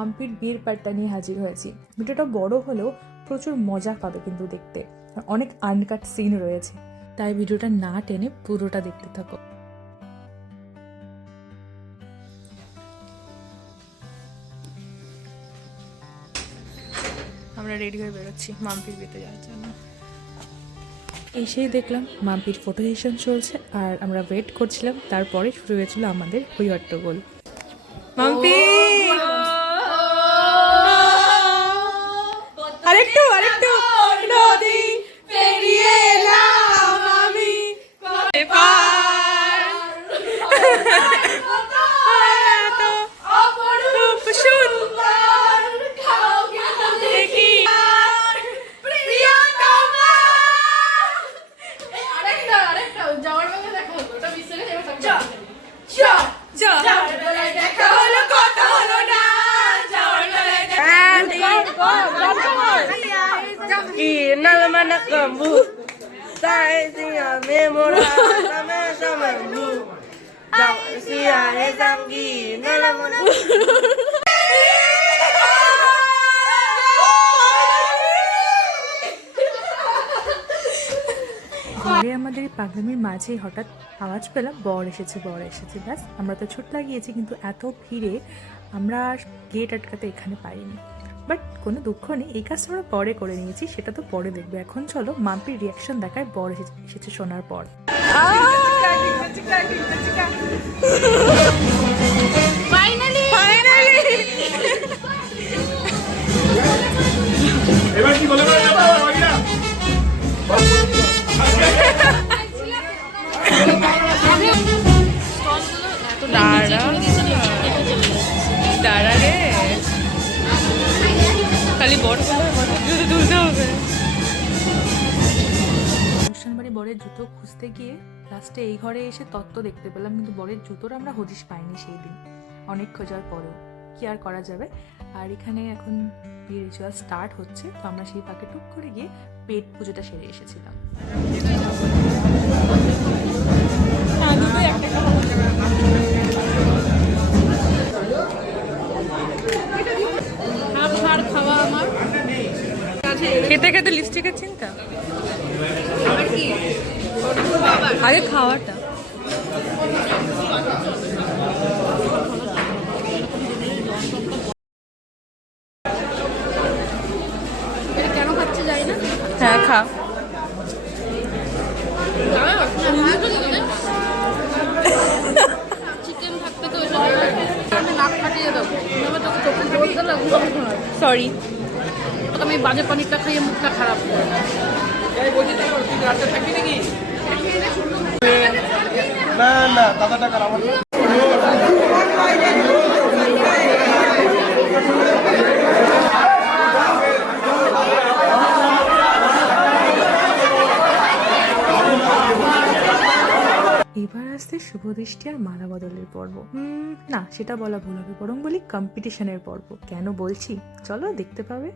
মাম্পির বিয়ের পার্টটা নিয়ে হাজির হয়েছি। ভিডিওটা বড় হলেও প্রচুর মজা পাবে কিন্তু দেখতে, অনেক আনকাট সিন রয়েছে, তাই ভিডিওটা না টেনে পুরোটা দেখতে থাকো। আমরা রেডি হয়ে বেরোচ্ছি মাম্পির বিয়েতে যাওয়ার জন্য। এসেই দেখলাম মাম্পির ফটো সেশন চলছে আর আমরা ওয়েট করছিলাম। তারপরে শুরু হয়েছিল আমাদের ওই হট্টগোল। মাম্পি আরেকটু আরেকটু নদী পেরিয়ে এলাম আমি ঘরে আমাদের এই পাগলামির মাঝেই হঠাৎ আওয়াজ পেলাম বর এসেছে বর এসেছে। ব্যাস আমরা তো ছুট লাগিয়েছি, কিন্তু এত ভিড়ে আমরা গেট আটকাতে এখানে পারিনি। বাট কোনো দুঃখ নেই, এই কাজটা আমরা পরে করে নিয়েছি, সেটা তো পরে দেখবে। এখন চলো মাম্পির রিয়াকশন দেখায় বর এসেছে শোনার পর। এবার কি বলে দাঁড়া রে, খালি বড় তুলতে হবে। অনুষ্ঠান বাড়ি বরের জুতো খুঁজতে গিয়ে লাস্টে এই ঘরে এসে তত্ত্ব দেখতে পেলাম, কিন্তু বরের জুতোর আমরা হদিশ পাইনি সেই দিন, অনেক খোঁজার পরেও। কি আর করা যাবে। আর এখানে এখন বিয়ের রিচুয়াল স্টার্ট হচ্ছে, তো আমরা সেই ফাঁকে টুক করে গিয়ে পেট পুজোটা সেরে এসেছিলাম। খেতে খেতে লিপস্টিকের চিন্তা, আগে খাওয়াটা। কেন খাচ্ছে যাই না। হ্যাঁ খা। চিকেন থাকবে তো আমি নাক কাটিয়ে দেবো, তোকে চোখে জোর দিলে সরি, আমি বাজে পানিটা খাইয়ে মুখটা খারাপ করে। না না দাদাটা খারাপ। এবার আসছে শুভ দৃষ্টি আর মালা বদলের পর্ব। না, সেটা বলা ভুল হবে, বরং বলি কম্পিটিশনের পর্ব। কেন বলছি চলো দেখতে পাবে।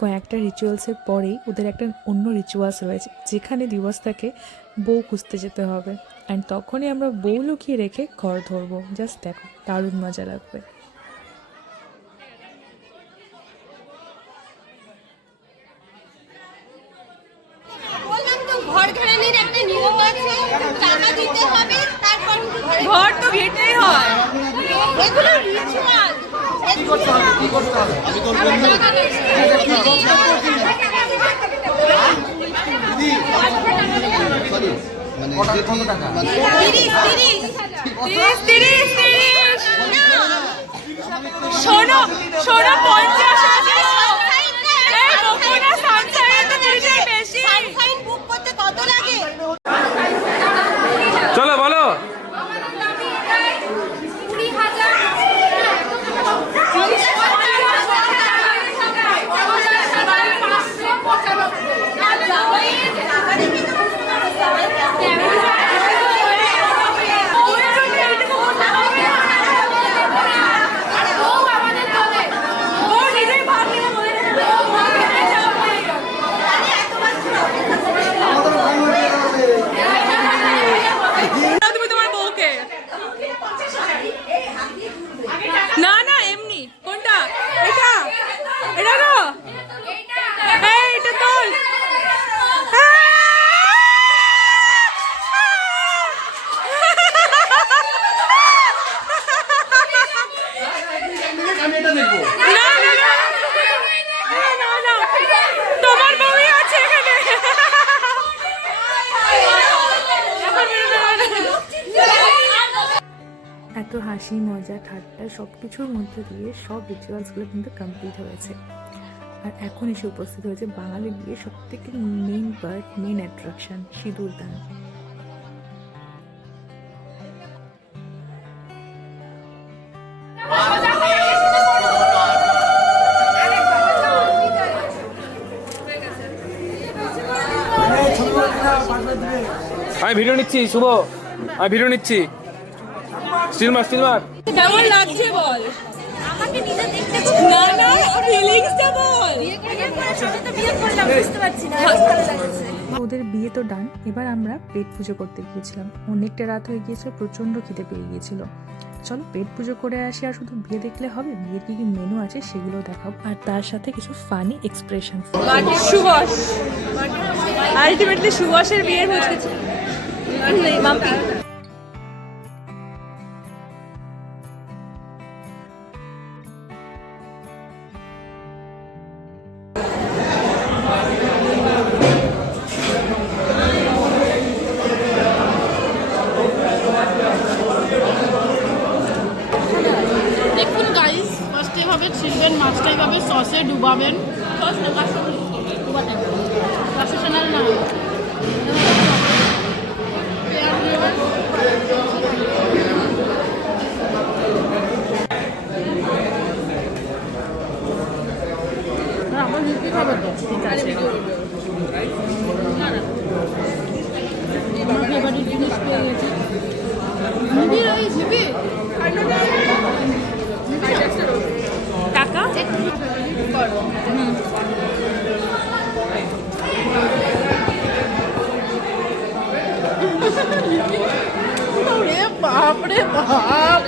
কয়েকটা রিচুয়ালসের পরেই ওদের একটা অন্য রিচুয়ালস রয়েছে, যেখানে দিবসটাকে বউ খুঁজতে যেতে হবে। অ্যান্ড তখনই আমরা বউ লুকিয়ে রেখে ঘর ধরবো। জাস্ট দেখো, দারুণ মজা লাগবে। বললাম তো ঘর ঘরানির একটা নিয়ম আছে, টাকা দিতে হবে, তারপর ঘর তো ঘেটেই হয়। এগুলো রিচুয়াল। কি করতে হবে কি করতে হবে আমি তো শোনো শোনো 50 আছে। এই বকুনা সানশাইন তো 30 বেশি। সানশাইন বুক করতে কত লাগে? চলো বলো। তুমি তোমার বউকে না না এমনি কোনটা এটা এটা না এই এটা তোল আমি এটা দেখবো না না না না না তোমার বউই আছে এখানে এত হাসি মজা ঠাট্টা সব কিছুর মধ্যে দিয়ে সব রিচুয়ালসগুলো কিন্তু কমপ্লিট হয়েছে। আর এখন এসে উপস্থিত হয়েছে বাঙালি বিয়ে সব থেকে মেইন পার্ট, মেইন অ্যাট্রাকশন, সিঁদুর দান। আমি ভিডিও নিচ্ছি শুভ, আমি ভিডিও নিচ্ছি। স্টিল মার কেমন লাগছে বল আমাকে নিজে দেখতে না না ফিলিংসটা বল বিয়ে করলাম, বুঝতে পারছি না ভালো লাগছে। ওদের বিয়ে তো ডান, এবার আমরা পেট পুজো করতে গিয়েছিলাম। অনেকটা রাত হয়ে গিয়েছিল, প্রচণ্ড খিদে পেয়ে গিয়েছিল। চলো পেট পুজো করে আসি, আর শুধু বিয়ে দেখলে হবে, বিয়ের কি কি মেনু আছে সেগুলো দেখাবো, আর তার সাথে কিছু ফানি এক্সপ্রেশন। সুভাষ আলটিমেটলি সুভাষের বিয়ের ভোজ খেয়েছে মাম্পি দেখুন গাইস, ফার্স্ট এভাবে ছিলবেন, মাছটা এভাবে সসে ডুবাবেন। প্রফেশনাল না আমার রুটি খাবে তো ঠিক আছে। আমার ফেভারিট জিনিস পেয়ে গেছে। টাকা বাপরে বাপ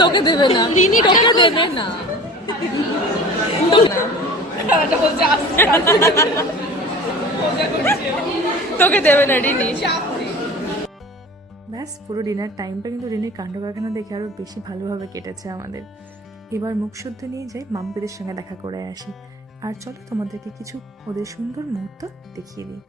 তোকে দেবে না রিনি তোকে দেবে না তোকে দেবে না রিনি। ব্যাস পুরো ডিনার টাইমটা কিন্তু রিনির কাণ্ড কারখানা দেখে আরও বেশি ভালোভাবে কেটেছে আমাদের। এবার মুখ শুদ্ধ নিয়ে যাই, মাম্পিদের সঙ্গে দেখা করে আসি। আর চলো তোমাদেরকে কিছু ওদের সুন্দর মুহূর্ত দেখিয়ে দিই।